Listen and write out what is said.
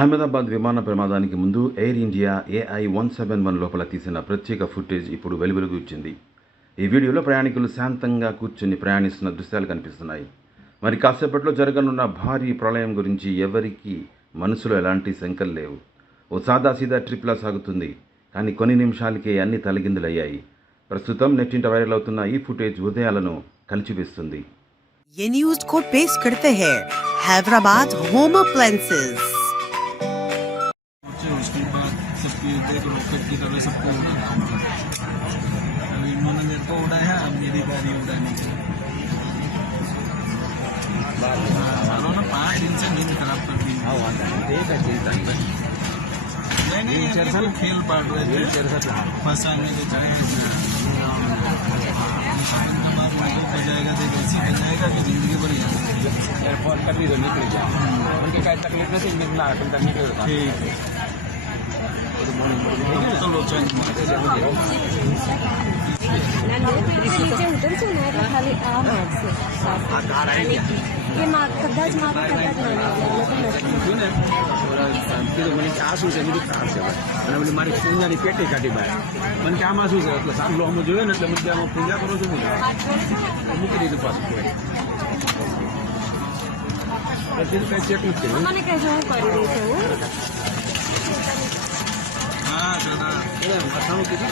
అహ్మదాబాద్ విమాన ప్రమాదానికి ముందు ఎయిర్ ఇండియా AI-171 లోపల తీసిన ప్రత్యేక ఫుటేజ్ ఇప్పుడు వెలుగులోకి వచ్చింది. ఈ వీడియోలో ప్రయాణికులు శాంతంగా కూర్చుని ప్రయాణిస్తున్న దృశ్యాలు కనిపిస్తున్నాయి. మరి కాసేపట్లో జరగనున్న భారీ ప్రళయం గురించి ఎవరికీ మనసులో ఎలాంటి శంకలు లేవు. ఓ సాదాసీదా ట్రిప్లా సాగుతుంది. కానీ కొన్ని నిమిషాలకే అన్ని తలకిందులయ్యాయి. ప్రస్తుతం నెట్టింట వైరల్ అవుతున్న ఈ ఫుటేజ్ హృదయాలను కలిచివేస్తుంది. ये न्यूज को पेश करते हैं हैदराबाद होम अप्लायंसेस। उसके बाद सबकी देख रॉकेट की तरह सबको उड़ाना। अभी इन्होंने मेरे को उड़ाया, अब मेरी गाड़ी उड़ाने की। मानो ना 5 दिन से नींद खराब कर दी। नहीं नहीं खेल पाट रहे थे, फंसाने के चले बजाएगा, देख ऐसी बजाएगा कि जिंदगी भर एयरपोर्ट कर ली तो निकल जाए। उनकी क्या तकलीफ नहीं निकला निकल। ठीक है तो लोग ನಾನು ಈಚೆ ಉತ್ತರಿಸು ನಾನು ಖಾಲಿ ಆ ಮಾಡಿಸಿ ये माँ कदाच माँ कदाच મને કે આ શું છે બીજું કાર છે અને પેલી મારી પૂંજાની પેટી કાઢી બહાર મને કે આમાં શું છે એટલે સાંભળો અમે જોયું ને એટલે મુદ્દે આમાં પૂજા કરો છો મૂકી દીધું પાછું પછી કઈ ચેક નથી કર્યું. મને કહેજો હું કરી દઉં છું. હા કીધું